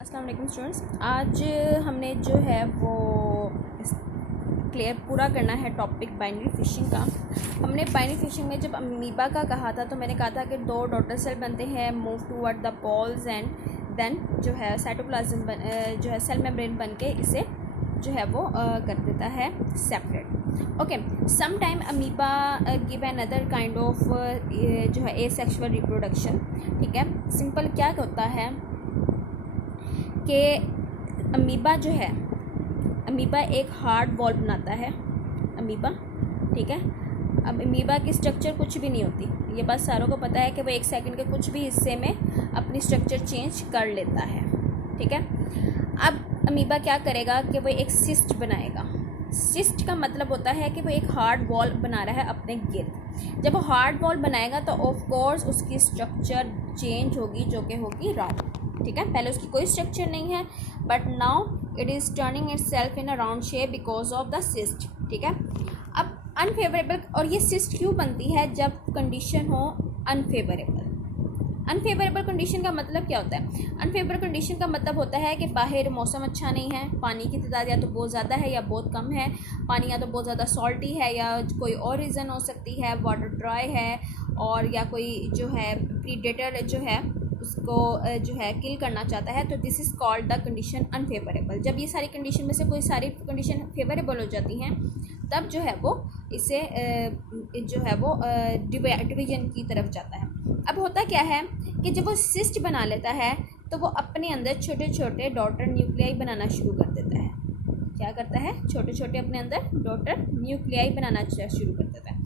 अस्सलाम वालेकुम स्टूडेंट्स। आज हमने जो है वो क्लियर पूरा करना है टॉपिक बाइनरी फिशिंग का। हमने बाइनरी फिशिंग में जब अमीबा का कहा था तो मैंने कहा था कि दो डॉटर सेल बनते हैं, move toward the poles and then जो है साइटोप्लाज्म जो है सेल मेम्ब्रेन बन के इसे जो है वो कर देता है separate. Okay, some time amoeba give another kind of जो है एसेक्सुअल रिप्रोडक्शन। ठीक है, सिंपल क्या होता है कि अमीबा जो है, अमीबा एक हार्ड वॉल बनाता है अमीबा। ठीक है, अब अमीबा की स्ट्रक्चर कुछ भी नहीं होती, ये बात सारों को पता है कि वो 1 सेकंड के कुछ भी हिस्से में अपनी स्ट्रक्चर चेंज कर लेता है। ठीक है, अब अमीबा क्या करेगा कि वो एक सिस्ट बनाएगा। सिस्ट का मतलब होता है कि वो एक हार्ड वॉल बना रहा है अपने गिर्द। जब वो हार्ड वॉल बनाएगा तो ऑफ कोर्स उसकी स्ट्रक्चर चेंज होगी, जो कि होगी राउंड। ठीक है, पहले उसकी कोई स्ट्रक्चर नहीं है, but now it is turning it self in a round shape because of the cyst. ठीक है, अब अनफेवरेबल, और ये सिस्ट क्यों बनती है जब कंडीशन हो अनफेवरेबल। अनफेवरेबल कंडीशन का मतलब क्या होता है? अनफेवरेबल कंडीशन का मतलब होता है कि बाहर मौसम अच्छा नहीं है, पानी की तादाद या तो बहुत ज़्यादा है या बहुत कम है, पानी या तो बहुत ज़्यादा सॉल्टी है या कोई और रीज़न हो सकती है, वाटर ड्राई है, और या कोई जो है प्रीडेटर जो है उसको जो है किल करना चाहता है, तो this is called the condition unfavourable. जब ये सारी कंडीशन में से कोई सारी कंडीशन फेवरेबल हो जाती हैं तब जो है वो इसे जो है वो डिवीजन की तरफ जाता है। अब होता क्या है कि जब वो सिस्ट बना लेता है तो वो अपने अंदर छोटे छोटे डॉटर न्यूक्लियाई बनाना शुरू कर देता है। क्या करता है? छोटे छोटे अपने अंदर डॉटर न्यूक्लियाई बनाना शुरू कर देता है।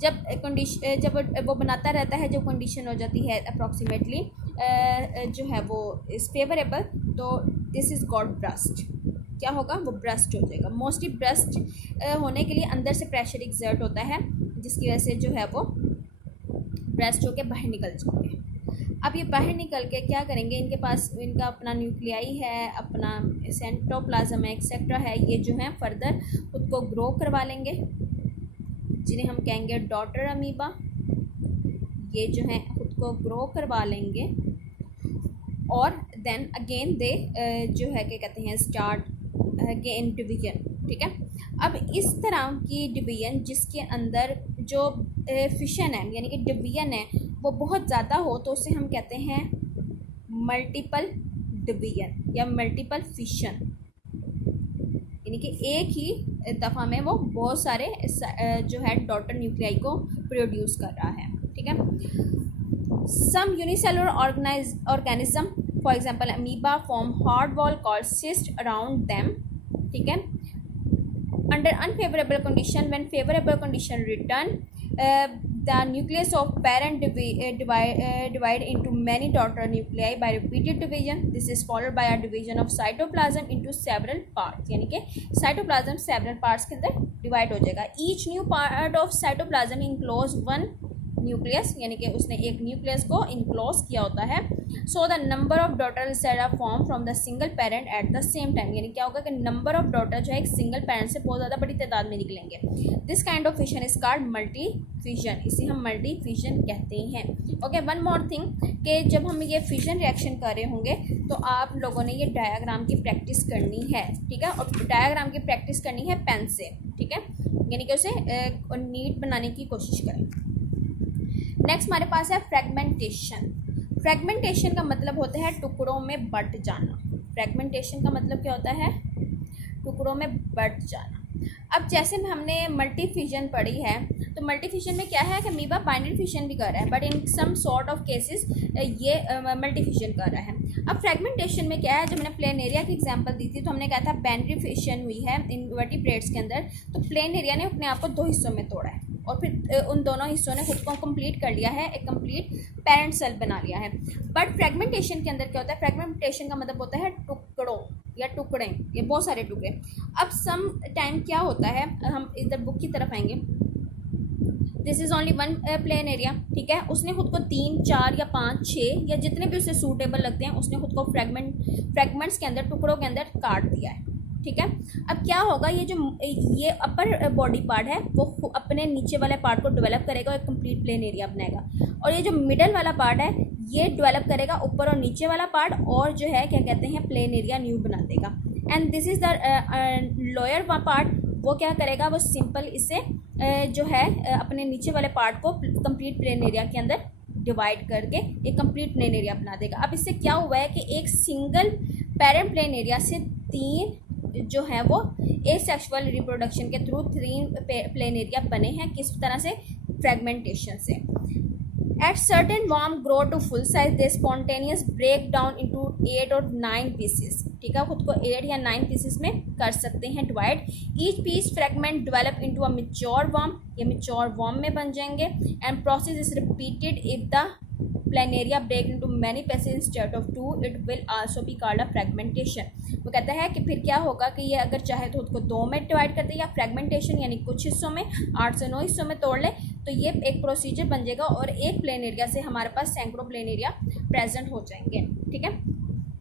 जब वो बनाता रहता है, जब कंडीशन हो जाती है अप्रॉक्सीमेटली जो है वो इज़ फेवरेबल, तो दिस इज़ गॉट ब्रस्ट। क्या होगा? वो ब्रस्ट हो जाएगा। मोस्टली ब्रस्ट होने के लिए अंदर से प्रेशर एक्सर्ट होता है, जिसकी वजह से जो है वो ब्रस्ट होकर बाहर निकल जाएंगे। अब ये बाहर निकल के क्या करेंगे? इनके पास इनका अपना न्यूक्लियाई है, अपना साइटोप्लाज्म है, एक्सेट्रा है। ये जो है फर्दर खुद को ग्रो करवा लेंगे, जिन्हें हम कहेंगे डॉटर अमीबा। ये जो है खुद को ग्रो करवा लेंगे और देन अगेन दे जो है क्या कहते हैं स्टार्ट अगेन डिवीजन। ठीक है, अब इस तरह की डिवीजन जिसके अंदर जो फिशन है यानी कि डिवीजन है वो बहुत ज़्यादा हो तो उसे हम कहते हैं मल्टीपल डिवीजन या मल्टीपल फिशन, यानी कि एक ही दफ़ा में वो बहुत सारे जो है डॉटर न्यूक्लियाई को प्रोड्यूस कर रहा है। ठीक है, some unicellular organism for example amoeba form hard wall called cyst around them. ठीक है, under unfavourable condition when favourable condition return the nucleus of parent divide into many daughter nuclei by repeated division. This is followed by a division of cytoplasm into several parts, यानी कि cytoplasm several parts के अंदर divide हो जाएगा। Each new part of cytoplasm enclose one nucleus, यानी कि उसने एक न्यूक्लियस को इनक्लोज किया होता है। So the number of daughter cell are form from the single parent at the same time, यानी क्या होगा कि नंबर ऑफ डॉटर जो है एक सिंगल पेरेंट से बहुत ज़्यादा बड़ी तादाद में निकलेंगे। This kind of fission is called multi fission, इसे हम मल्टी फिशन कहते हैं। ओके, वन मोर थिंग कि जब हम ये फिशन रिएक्शन कर रहे होंगे तो आप लोगों ने ये डायाग्राम की प्रैक्टिस करनी है। ठीक है, और डायाग्राम की प्रैक्टिस करनी है पेन से। ठीक है, यानी कि उसे नीट बनाने की कोशिश करें। नेक्स्ट हमारे पास है फ्रेगमेंटेशन। फ्रेगमेंटेशन का मतलब होता है टुकड़ों में बट जाना। फ्रेगमेंटेशन का मतलब क्या होता है? टुकड़ों में बट जाना। अब जैसे हमने मल्टी फिशन पढ़ी है तो मल्टी फिशन में क्या है कि अमीबा बाइनरी फिशन भी कर रहा है, but in some sort of cases ये मल्टी फिशन कर रहा है। अब फ्रेगमेंटेशन में क्या है? जब मैंने प्लेन एरिया की एग्जांपल दी थी तो हमने कहा था बाइनरी फिशन हुई है इन वर्टिब्रेट्स के अंदर, तो प्लेन एरिया ने अपने आप को 2 हिस्सों में तोड़ा है और फिर उन दोनों हिस्सों ने खुद को कंप्लीट कर लिया है, एक कंप्लीट पेरेंट सेल बना लिया है। बट फ्रेगमेंटेशन के अंदर क्या होता है? फ्रेगमेंटेशन का मतलब होता है टुकड़ों या टुकड़े, ये बहुत सारे टुकड़े। अब सम टाइम क्या होता है, हम इधर बुक की तरफ आएंगे, this is only one plain area. ठीक है, उसने खुद को 3, 4 या 5, 6 या जितने भी उसे सूटेबल लगते हैं उसने खुद को फ्रेगमेंट्स के अंदर, टुकड़ों के अंदर काट दिया है। ठीक है, अब क्या होगा? ये अपर बॉडी पार्ट है वो अपने नीचे वाले पार्ट को डेवलप करेगा और एक कंप्लीट प्लेन एरिया बनाएगा, और ये जो मिडल वाला पार्ट है ये डेवलप करेगा ऊपर और नीचे वाला पार्ट, और जो है क्या कहते हैं प्लेन एरिया न्यू बना देगा। And this is the lower part, वो क्या करेगा, वो सिंपल इसे जो है अपने नीचे वाले पार्ट को कंप्लीट प्लेन एरिया के अंदर डिवाइड करके एक कंप्लीट प्लेन एरिया बना देगा। अब इससे क्या हुआ है कि एक सिंगल पेरेंट प्लेन एरिया से 3 जो है वो एसेक्सुअल रिप्रोडक्शन के थ्रू 3 प्लेन एरिया बने हैं। किस तरह से, फ्रेगमेंटेशन से। At certain worm grow to full size, they spontaneous break down into 8 or 9 pieces। ठीक है, खुद को 8 या 9 पीसेस में कर सकते हैं divide. Each piece fragment develop into a mature worm, ये मैच्योर वर्म में बन जाएंगे। And process is repeated if the planaria break into many pieces instead of 2, it will also be called a fragmentation. वो कहता है कि फिर क्या होगा कि ये अगर चाहे तो खुद को 2 में डिवाइड कर दे, या फ्रेगमेंटेशन यानी कुछ हिस्सों में 8 से 9 हिस्सों में तोड़ ले, तो ये एक प्रोसीजर बन जाएगा और एक प्लेन एरिया से हमारे पास सैकड़ों प्लेन एरिया प्रेजेंट हो जाएंगे। ठीक है।